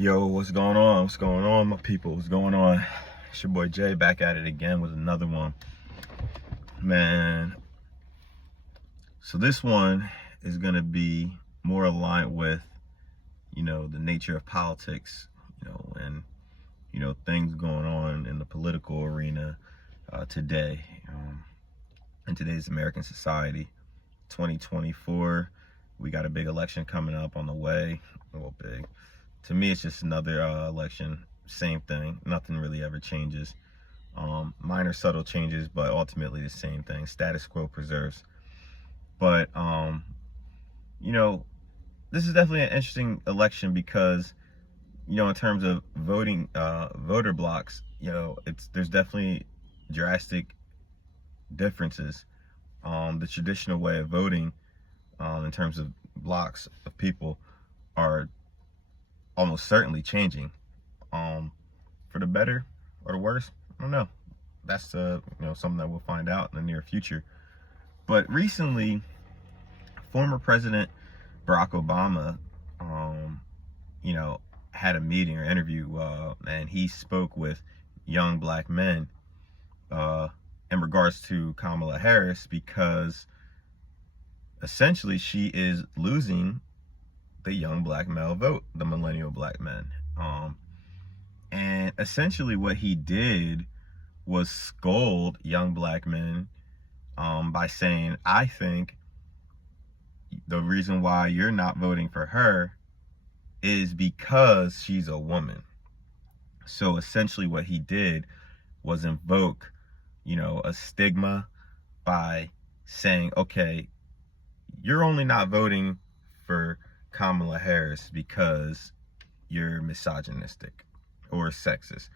Yo, what's going on? What's going on, my people? What's going on? It's your boy Jay back at it again with another one. Man, so this one is going to be more aligned with, the nature of politics, and, things going on in the political arena today, in today's American society. 2024, we got a big election coming up on the way. Well, big. To me, it's just another election. Same thing. Nothing really ever changes. Minor subtle changes, but ultimately the same thing. Status quo preserves. But, this is definitely an interesting election because, in terms of voting, voter blocks, there's definitely drastic differences. The traditional way of voting, in terms of blocks of people, are almost certainly changing, for the better or the worse. I don't know. That's something that we'll find out in the near future. But recently, former President Barack Obama, had a meeting or interview, and he spoke with young black men in regards to Kamala Harris, because essentially she is losing the young black male vote, the millennial black men. And essentially what he did was scold young black men by saying, I think the reason why you're not voting for her is because she's a woman. So essentially what he did was invoke, a stigma by saying, okay, you're only not voting for Kamala Harris because you're misogynistic or sexist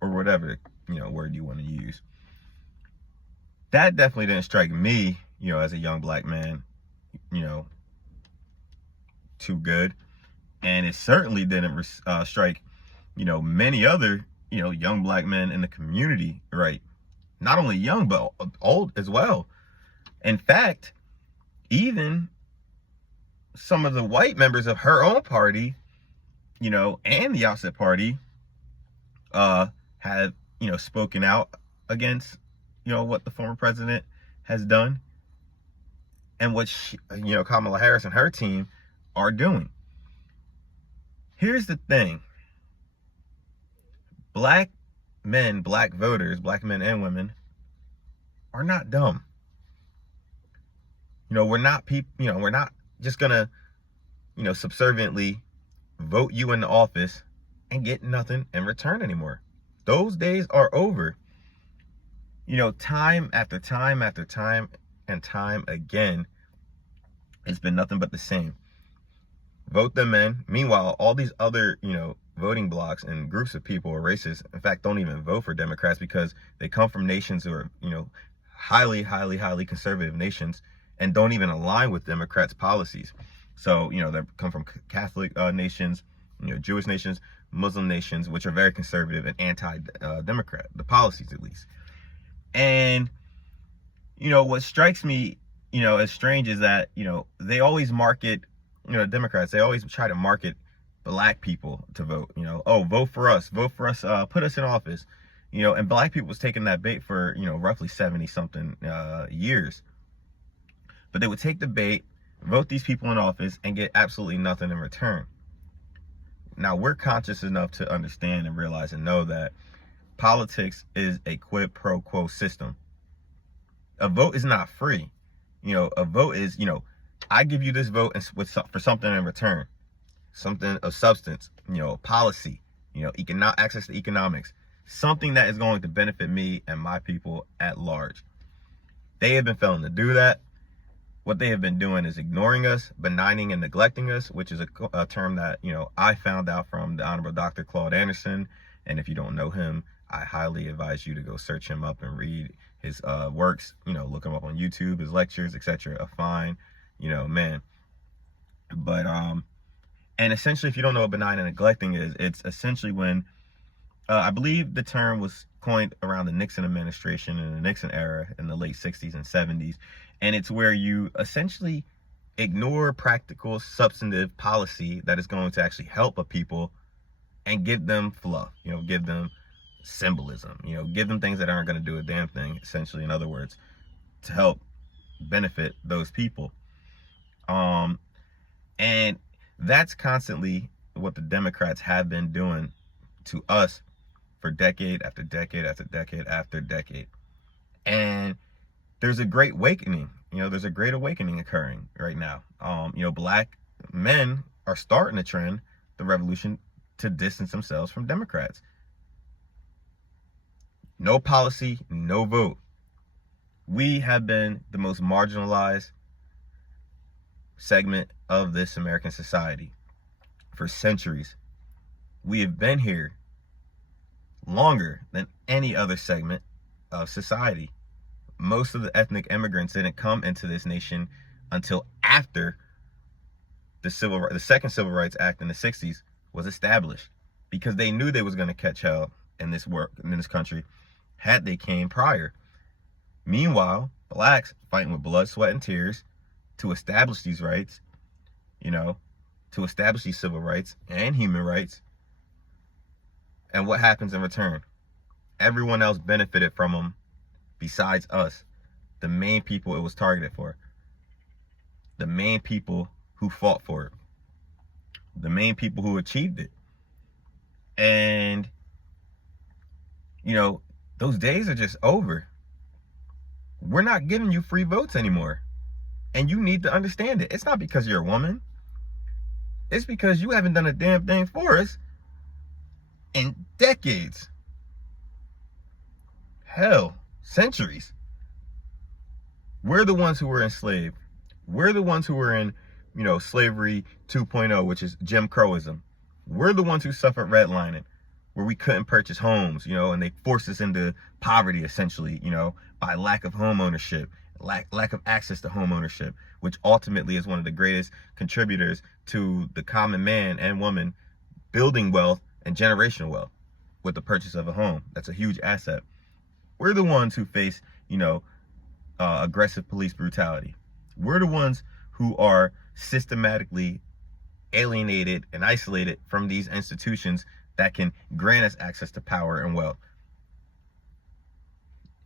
or whatever, word you want to use. That definitely didn't strike me, as a young black man, too good. And it certainly didn't strike, many other, young black men in the community, right? Not only young, but old as well. In fact, even some of the white members of her own party, and the opposite party, have, spoken out against, what the former president has done and what Kamala Harris and her team are doing. Here's the thing. Black men, black voters, black men and women are not dumb. We're not we're not just gonna, subserviently vote you into office and get nothing in return anymore. Those days are over. Time after time after time and time again, it's been nothing but the same. Vote them in. Meanwhile, all these other, voting blocks and groups of people or races, in fact, don't even vote for Democrats because they come from nations who are, highly, highly, highly conservative nations and don't even align with Democrats' policies. So, they come from Catholic nations, Jewish nations, Muslim nations, which are very conservative and anti-Democrat, the policies at least. And, what strikes me, as strange is that, they always market, Democrats, they always try to market black people to vote, oh, vote for us, put us in office, and black people was taking that bait for, roughly 70 something years. But they would take the bait, vote these people in office, and get absolutely nothing in return. Now, we're conscious enough to understand and realize and know that politics is a quid pro quo system. A vote is not free. A vote is, I give you this vote for something in return, something of substance, policy, access to economics, something that is going to benefit me and my people at large. They have been failing to do that. What they have been doing is ignoring us, benigning and neglecting us, which is a term that, I found out from the Honorable Dr. Claude Anderson. And if you don't know him, I highly advise you to go search him up and read his works, look him up on YouTube, his lectures, etc. A fine, man. But, and essentially, if you don't know what benign and neglecting is, it's essentially when, I believe the term was coined around the Nixon administration and the Nixon era in the late 60s and 70s. And it's where you essentially ignore practical, substantive policy that is going to actually help a people and give them fluff, give them symbolism, give them things that aren't going to do a damn thing, essentially, in other words, to help benefit those people. And that's constantly what the Democrats have been doing to us for decade after decade after decade after decade. And there's a great awakening. There's a great awakening occurring right now. Black men are starting to trend the revolution to distance themselves from Democrats. No policy, no vote. We have been the most marginalized segment of this American society for centuries. We have been here longer than any other segment of society. Most of the ethnic immigrants didn't come into this nation until after the second Civil Rights Act in the 60s was established, because they knew they was going to catch hell in this country had they came prior. Meanwhile, blacks fighting with blood, sweat, and tears to establish these rights, to establish these civil rights and human rights. And what happens in return? Everyone else benefited from them besides us, the main people it was targeted for, the main people who fought for it, the main people who achieved it. And, those days are just over. We're not giving you free votes anymore. And you need to understand it. It's not because you're a woman. It's because you haven't done a damn thing for us in decades. Hell, centuries. We're the ones who were enslaved. We're the ones who were in, slavery 2.0, which is Jim Crowism. We're the ones who suffered redlining, where we couldn't purchase homes, and they forced us into poverty, essentially, by lack of home ownership, lack of access to home ownership, which ultimately is one of the greatest contributors to the common man and woman building wealth and generational wealth with the purchase of a home. That's a huge asset. We're the ones who face, aggressive police brutality. We're the ones who are systematically alienated and isolated from these institutions that can grant us access to power and wealth.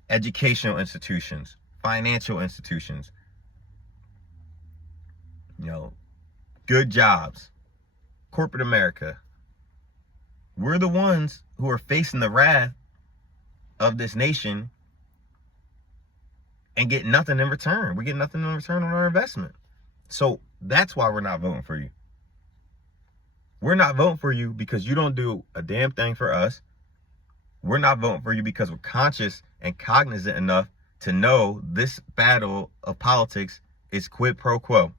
Educational institutions, financial institutions, good jobs, corporate America. We're the ones who are facing the wrath of this nation and get nothing in return. We get nothing in return on our investment. So that's why we're not voting for you. We're not voting for you because you don't do a damn thing for us. We're not voting for you because we're conscious and cognizant enough to know this battle of politics is quid pro quo.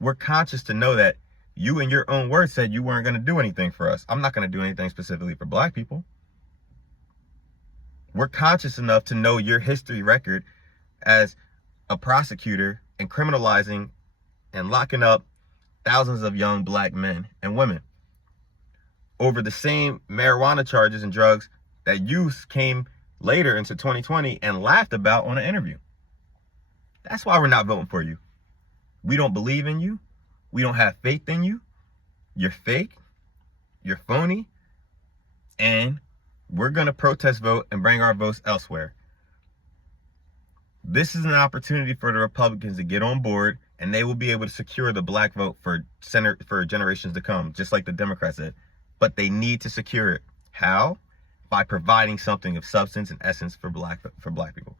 We're conscious to know that you, in your own words, said you weren't going to do anything for us. I'm not going to do anything specifically for black people. We're conscious enough to know your history record as a prosecutor and criminalizing and locking up thousands of young black men and women over the same marijuana charges and drugs that you came later into 2020 and laughed about on an interview. That's why we're not voting for you. We don't believe in you. We don't have faith in you. You're fake. You're phony. And we're going to protest vote and bring our votes elsewhere. This is an opportunity for the Republicans to get on board, and they will be able to secure the black vote for generations to come, just like the Democrats did. But they need to secure it. How? By providing something of substance and essence for black people.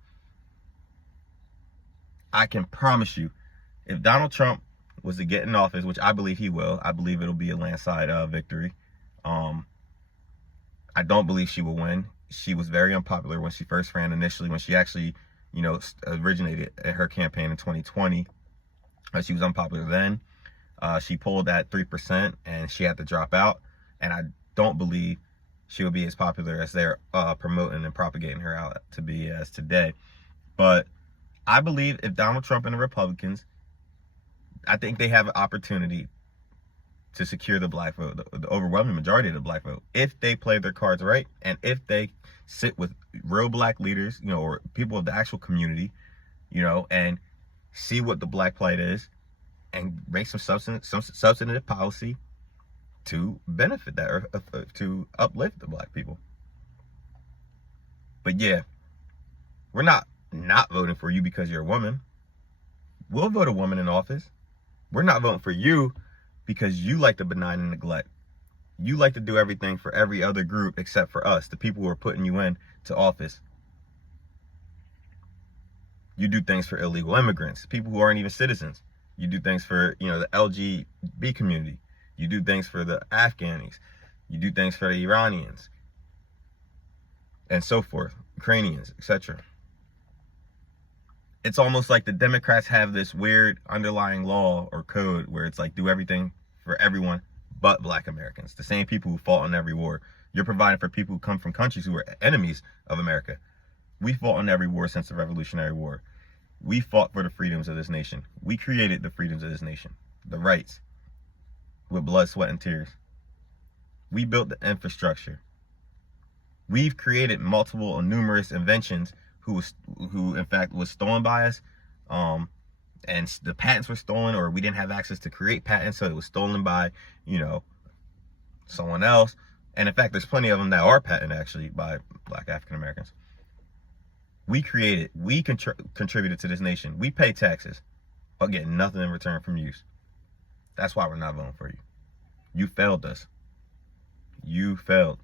I can promise you, if Donald Trump was to get in office, which I believe he will, I believe it'll be a landslide victory. I don't believe she will win. She was very unpopular when she first ran initially, when she actually, originated her campaign in 2020. She was unpopular then. She pulled at 3% and she had to drop out. And I don't believe she will be as popular as they're promoting and propagating her out to be as today. But I believe if Donald Trump and the Republicans, I think they have an opportunity to secure the black vote, the overwhelming majority of the black vote, if they play their cards right and if they sit with real black leaders, or people of the actual community, and see what the black plight is and make some substantive policy to benefit that, or to uplift the black people. But yeah, we're not voting for you because you're a woman. We'll vote a woman in office. We're not voting for you because you like to benign and neglect. You like to do everything for every other group except for us, the people who are putting you in to office. You do things for illegal immigrants, people who aren't even citizens. You do things for, the LGBT community. You do things for the Afghanis. You do things for the Iranians, and so forth, Ukrainians, etc. It's almost like the Democrats have this weird underlying law or code where it's like do everything for everyone but black Americans, the same people who fought in every war. You're providing for people who come from countries who are enemies of America. We fought in every war since the Revolutionary War. We fought for the freedoms of this nation. We created the freedoms of this nation, the rights, with blood, sweat, and tears. We built the infrastructure. We've created multiple and numerous inventions who in fact was stolen by us, and the patents were stolen, or we didn't have access to create patents, so it was stolen by someone else. And in fact, there's plenty of them that are patented actually by black African Americans. We created, we contributed to this nation. We pay taxes, but get nothing in return from you. That's why we're not voting for you. You failed us. You failed.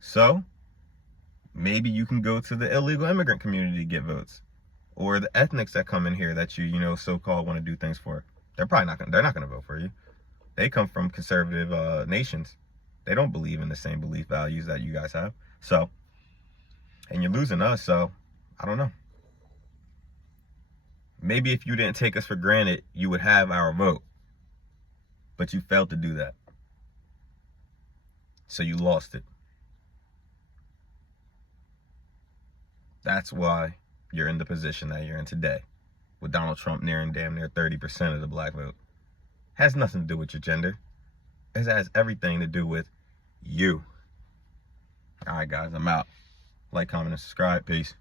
So maybe you can go to the illegal immigrant community to get votes, or the ethnics that come in here that you so-called want to do things for. They're not going to vote for you. They come from conservative nations. They don't believe in the same belief values that you guys have. So, and you're losing us. So I don't know. Maybe if you didn't take us for granted, you would have our vote, but you failed to do that. So you lost it. That's why you're in the position that you're in today, with Donald Trump nearing damn near 30% of the black vote. Has nothing to do with your gender. It has everything to do with you. All right, guys, I'm out. Like, comment, and subscribe. Peace.